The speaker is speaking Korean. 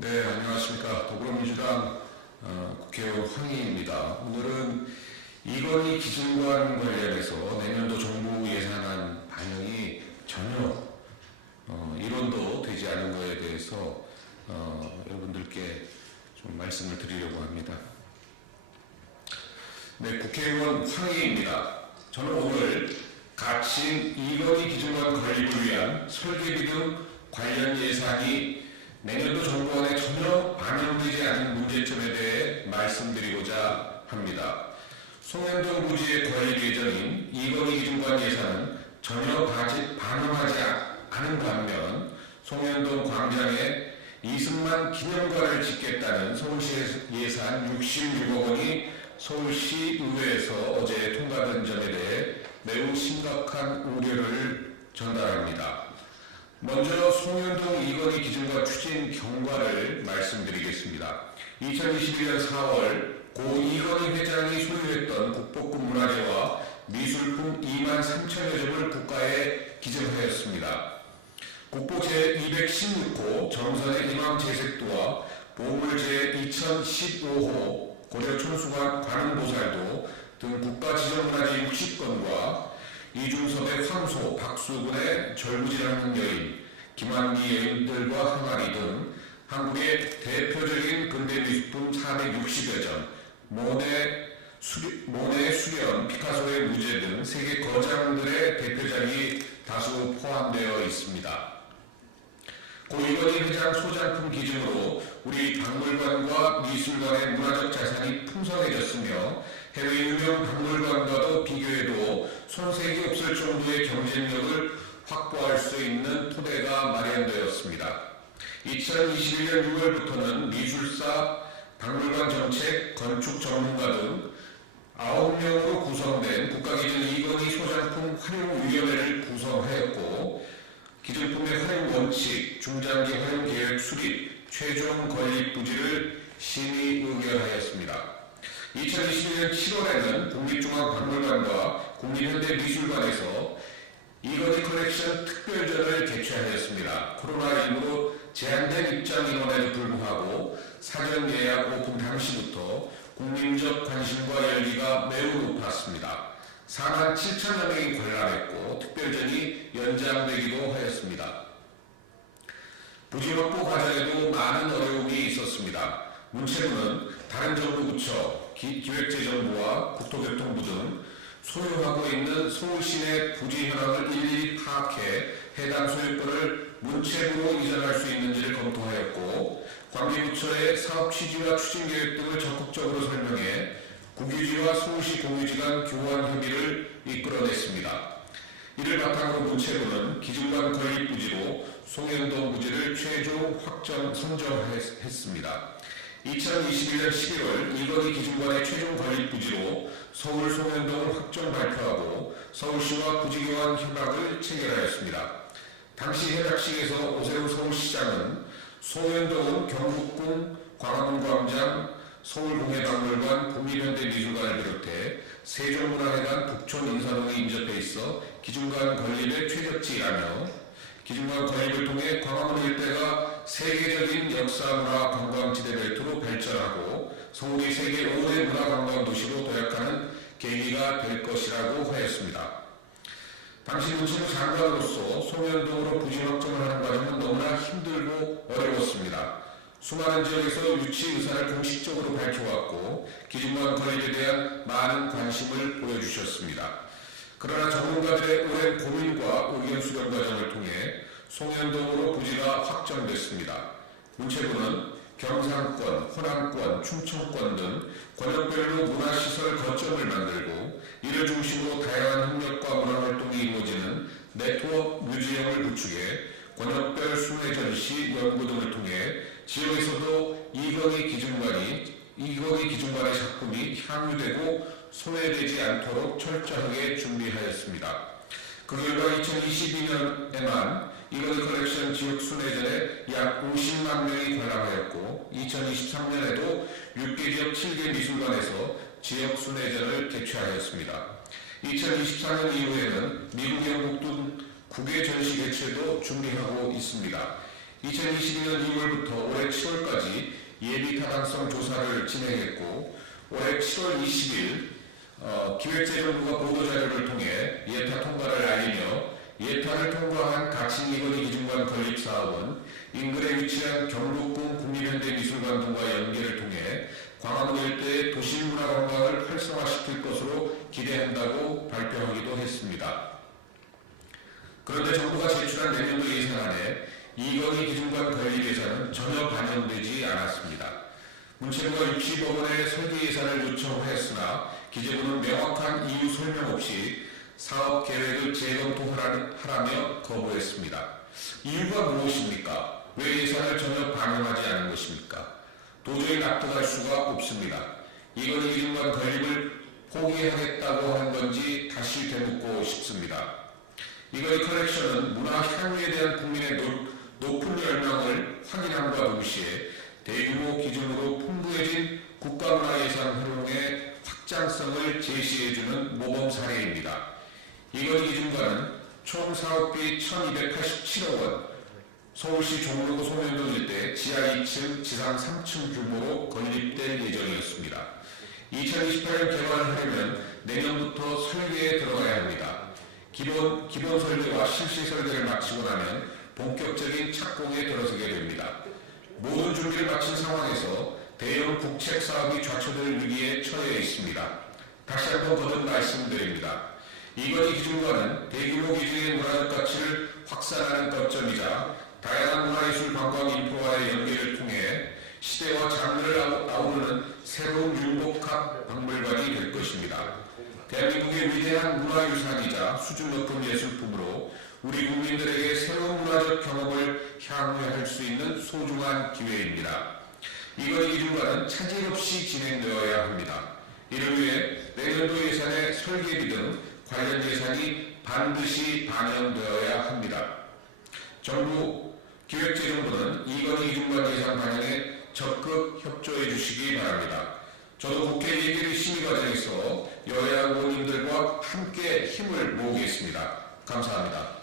네, 안녕하십니까. 더불어민주당 국회의원 황희입니다. 오늘은 이건희 기준관 관련해서 내년도 정부 예산안 반영이 전혀 일원도 되지 않은 것에 대해서 여러분들께 좀 말씀을 드리려고 합니다. 네, 국회의원 황희입니다. 저는 오늘 가칭 이건희 기준관 건립을 위한 설계비 등 관련 예산이 내년도 정부안에 전혀 반영되지 않은 문제점에 대해 말씀드리고자 합니다. 송현동 부지의 건립 예정인 이건희 기준관 예산은 전혀 반영하지 않은 반면 송현동 광장에 이승만 기념관을 짓겠다는 서울시 예산 66억 원이 서울시 의회에서 어제 통과된 점에 대해 매우 심각한 우려를 전달합니다. 먼저 송현동 이건희 기준과 추진 경과를 말씀드리겠습니다. 2021년 4월 고 이건희 회장이 소유했던 국보급 문화재와 미술품 2만 3천여 점을 국가에 기증하였습니다. 국보 제216호 정선의 임왕제색도와 보물 제2015호 고려 촌수관 관음보살도 등 국가지정문화재 60건과 이중섭의 황소, 박수근의 절무지라는 여인, 김한기 여인들과 항아리 등 한국의 대표적인 근대미술품 460여 점, 모네의 수련, 피카소의 무제 등 세계 거장들의 대표작이 다수 포함되어 있습니다. 고 이건희 회장 소장품 기준으로 우리 박물관과 미술관의 문화적 자산이 풍성해졌으며 해외 유명 박물관과도 비교해도 손색이 없을 정도의 경쟁력을 확보할 수 있는 토대가 마련되었습니다. 2021년 6월부터는 미술사, 박물관 정책, 건축 전문가 등 9명으로 구성된 국가기준 이건희 소장품 활용위원회를 구성하였고 기준품의 활용 원칙, 중장기 활용 계획 수립, 최종 건립 부지를 심의 의결하였습니다. 2021년 7월에는 국립중앙박물관과 국립현대미술관에서 이건희 컬렉션 특별전을 개최하였습니다. 코로나19로 제한된 입장 인원에도 불구하고 사전 예약 오픈 당시부터 국민적 관심과 열기가 매우 높았습니다. 4만 7천여 명이 관람했고 특별전이 연장되기도 하였습니다. 부지 확보 과정에도 많은 어려움이 있었습니다. 문체부는 다른 정부 부처, 기획재정부와 국토교통부 등 소유하고 있는 서울시 내 부지 현황을 일일이 파악해 해당 소유권을 문체부로 이전할 수 있는지를 검토하였고 관계부처의 사업 취지와 추진계획 등을 적극적으로 설명해 국유지와 서울시 공유지 간 교환 협의를 이끌어냈습니다. 이를 바탕으로 문체부는 기준관 건립 부지로 송현동 부지를 최종 선정했습니다. 2021년 11월 이건희 기준관의 최종 건립 부지로 서울 송현동을 확정 발표하고 서울시와 부지교환 협약을 체결하였습니다. 당시 협약식에서 오세훈 서울시장은 송현동은 경복궁, 광화문광장, 서울공예박물관, 국립현대미술관을 비롯해 세종문화회관 북촌 인사동에 인접해 있어 기준관 건립의 최적지라며 기준관 건립을 통해 광화문 일대가 세계적인 역사, 문화, 관광지대 벨트로 발전하고 서울이 세계 5대 문화관광 도시로 도약하는 계기가 될 것이라고 하였습니다. 당시 문체부 장관으로서 송현동으로 부지 확정을 하는 과정은 너무나 힘들고 어려웠습니다. 수많은 지역에서 유치 의사를 공식적으로 밝혀왔고 기준관 건립에 대한 많은 관심을 보여주셨습니다. 그러나 전문가들의 오랜 고민과 의견 수렴 과정을 통해 송현동으로 부지가 확정됐습니다. 문체부는 경상권, 호남권, 충청권 등 권역별로 문화시설 거점을 만들고 이를 중심으로 다양한 협력과 문화활동이 이루어지는 네트워크 뮤지엄을 구축해 권역별 순회 전시, 연구 등을 통해 지역에서도 이건희 기준관의 작품이 향유되고 소외되지 않도록 철저하게 준비하였습니다. 그 결과 2022년에만 이건희 컬렉션 지역 순회전에 약 50만 명이 관람하였고 2023년에도 6개 지역 7개 미술관에서 지역 순회전을 개최하였습니다. 2024년 이후에는 미국, 영국 등 국외 전시 개최도 준비하고 있습니다. 2022년 2월부터 올해 7월까지 예비 타당성 조사를 진행했고 올해 7월 20일 기획재정부가 보도자료를 통해 예타 통과를 알리며 예타를 통과한 가칭 이건희 기준관 건립사업은 인근에 위치한 경복궁 국립현대미술관 등과 연계를 통해 광화문 일대의 도시문화 관광을 활성화시킬 것으로 기대한다고 발표하기도 했습니다. 그런데 정부가 제출한 내년도 예산안에 이건희 기준관 건립 예산은 전혀 반영되지 않았습니다. 문체부가 60억 원의 설계 예산을 요청했으나 기재부는 명확한 이유 설명 없이 사업 계획을 재검토하라며 거부했습니다. 이유가 무엇입니까? 왜 예산을 전혀 반영하지 않은 것입니까? 도저히 납득할 수가 없습니다. 이건희 기준관 건립을 포기하겠다고 한 건지 다시 되묻고 싶습니다. 이건희 컬렉션은 문화 향유에 대한 국민의 높은 열망을 확인함과 동시에 대규모 기준으로 풍부해진 국가문화 예산 활용의 확장성을 제시해주는 모범 사례입니다. 이건희 기준관은 총 사업비 1,287억 원, 서울시 종로구 소면동 일대 지하 2층, 지상 3층 규모로 건립될 예정이었습니다. 2028년 개관하려면 내년부터 설계에 들어가야 합니다. 기본 설계와 실시 설계를 마치고 나면 본격적인 착공에 들어서게 됩니다. 모든 준비를 마친 상황에서 대형 국책 사업이 좌초될 위기에 처해 있습니다. 다시 한번 거듭 말씀드립니다. 이건희 기준관은 대규모 기준의 문화적 가치를 확산하는 거점이자 다양한 문화예술 관광 인프라와의 연계를 통해 시대와 장르를 아우르는 새로운 융복합 박물관이 될 것입니다. 대한민국의 위대한 문화유산이자 수준 높은 예술품으로 우리 국민들에게 새로운 문화적 경험을 향유할 수 있는 소중한 기회입니다. 이건희 기준관은 차질 없이 진행되어야 합니다. 이를 위해 내년도 예산의 설계비 등 관련 예산이 반드시 반영되어야 합니다. 정부 기획재정부는 이건희 기준관 예산 반영에 적극 협조해 주시기 바랍니다. 저도 국회 예결위 심의 과정에서 여야 의원님들과 함께 힘을 모으겠습니다. 감사합니다.